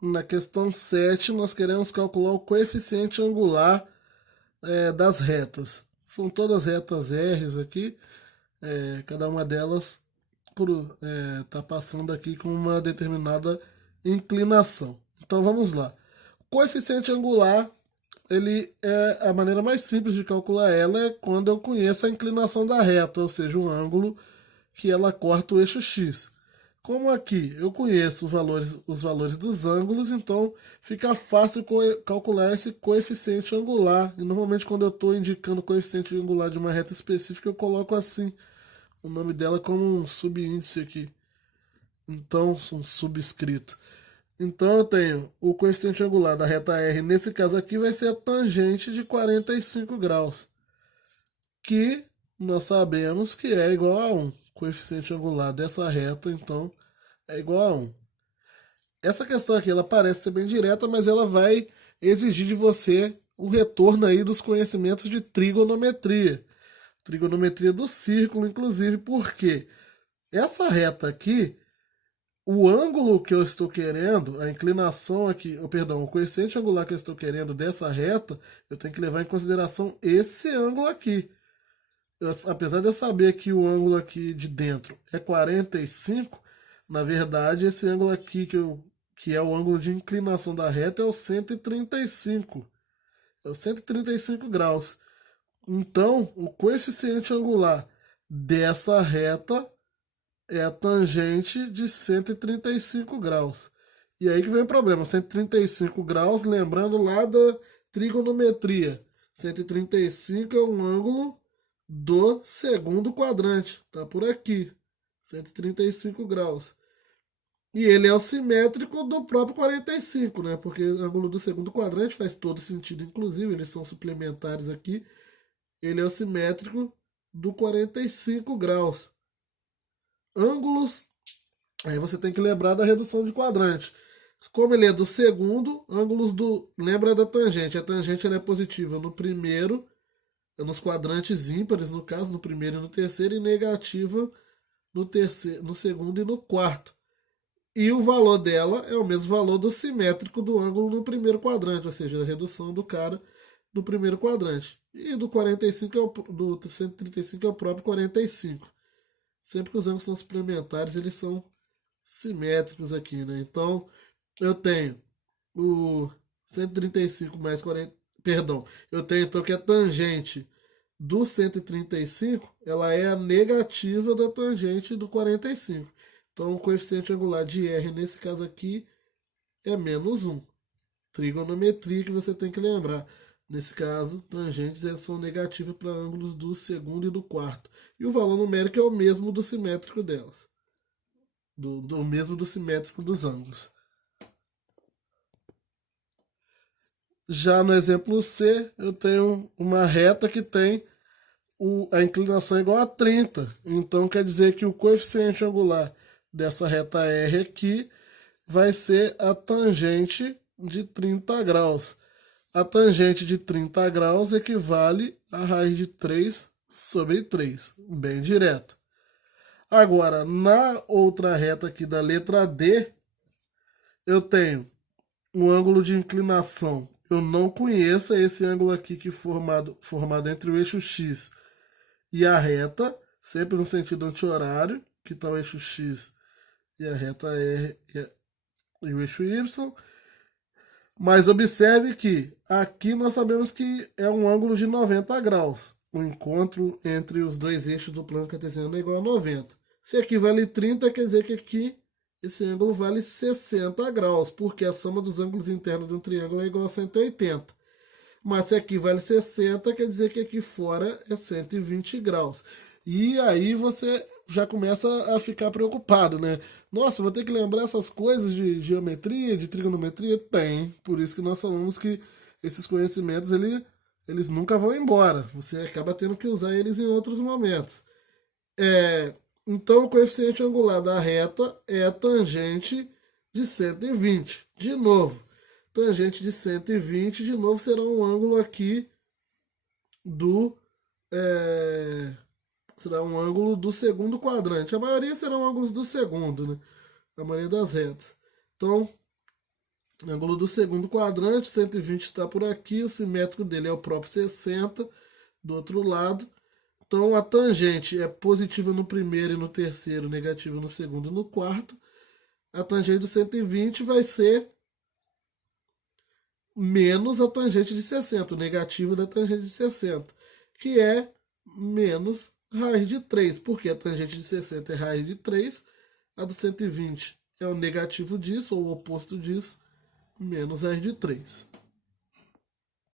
na questão 7, nós queremos calcular o coeficiente angular das retas. São todas retas R aqui, cada uma delas está passando aqui com uma determinada inclinação. Então vamos lá. Coeficiente angular, ele é a maneira mais simples de calcular ela é quando eu conheço a inclinação da reta, ou seja, o ângulo que ela corta o eixo X. Como aqui eu conheço os valores dos ângulos, então fica fácil calcular esse coeficiente angular. E normalmente quando eu estou indicando o coeficiente angular de uma reta específica, eu coloco assim, o nome dela como um subíndice aqui. Então, um subscrito. Então eu tenho o coeficiente angular da reta R, nesse caso aqui vai ser a tangente de 45 graus, que nós sabemos que é igual a 1. Coeficiente angular dessa reta, então, é igual a 1. Essa questão aqui, ela parece ser bem direta, mas ela vai exigir de você o retorno aí dos conhecimentos de trigonometria. Trigonometria do círculo, inclusive, porque essa reta aqui, o ângulo que eu estou querendo, a inclinação aqui, perdão, o coeficiente angular que eu estou querendo dessa reta, eu tenho que levar em consideração esse ângulo aqui. Apesar de eu saber que o ângulo aqui de dentro é 45, na verdade esse ângulo aqui que é o ângulo de inclinação da reta é o 135. É o 135 graus. Então, o coeficiente angular dessa reta é a tangente de 135 graus. E aí que vem o problema, 135 graus, lembrando lá da trigonometria. 135 é um ângulo do segundo quadrante, tá por aqui, 135 graus. E ele é o simétrico do próprio 45, né? Porque o ângulo do segundo quadrante faz todo sentido, inclusive, eles são suplementares aqui. Ele é o simétrico do 45 graus. Ângulos, aí você tem que lembrar da redução de quadrante. Como ele é do segundo, ângulos do. Lembra da tangente. A tangente ela é positiva no primeiro, nos quadrantes ímpares, no caso, no primeiro e no terceiro, e negativa no segundo e no quarto. E o valor dela é o mesmo valor do simétrico do ângulo no primeiro quadrante, ou seja, a redução do cara do primeiro quadrante. E do 45 do 135 é o próprio 45. Sempre que os ângulos são suplementares, eles são simétricos aqui, né? Então, eu tenho o 135 mais 40, perdão, eu tenho então que a tangente do 135, ela é a negativa da tangente do 45. Então, o coeficiente angular de R, nesse caso aqui, é menos 1. Trigonometria que você tem que lembrar. Nesse caso, tangentes são negativas para ângulos do segundo e do quarto. E o valor numérico é o mesmo do simétrico delas. Do mesmo do simétrico dos ângulos. Já no exemplo C, eu tenho uma reta que tem a inclinação igual a 30. Então quer dizer que o coeficiente angular dessa reta R aqui vai ser a tangente de 30 graus. A tangente de 30 graus equivale a raiz de 3 sobre 3, bem direto. Agora, na outra reta aqui da letra D, eu tenho um ângulo de inclinação. Eu não conheço esse ângulo aqui que formado entre o eixo X e a reta, sempre no sentido anti-horário, que está o eixo X e a reta R e o eixo Y. Mas observe que aqui nós sabemos que é um ângulo de 90 graus. O encontro entre os dois eixos do plano cartesiano é igual a 90. Se aqui vale 30, quer dizer que aqui esse ângulo vale 60 graus, porque a soma dos ângulos internos de um triângulo é igual a 180. Mas se aqui vale 60, quer dizer que aqui fora é 120 graus. E aí você já começa a ficar preocupado, né? Nossa, vou ter que lembrar essas coisas de geometria, de trigonometria? Tem. Por isso que nós falamos que esses conhecimentos eles nunca vão embora. Você acaba tendo que usar eles em outros momentos. Então, o coeficiente angular da reta é a tangente de 120. De novo, tangente de 120, de novo, será um ângulo aqui do. Será um ângulo do segundo quadrante. A maioria serão ângulos do segundo, né? A maioria das retas. Então, Ângulo do segundo quadrante, 120 está por aqui, o simétrico dele é o próprio 60, do outro lado. Então a tangente é positiva no primeiro e no terceiro, negativa no segundo e no quarto. A tangente do 120 vai ser menos a tangente de 60, o negativo da tangente de 60, que é menos raiz de 3, porque a tangente de 60 é raiz de 3, a do 120 é o negativo disso, ou o oposto disso, menos raiz de 3.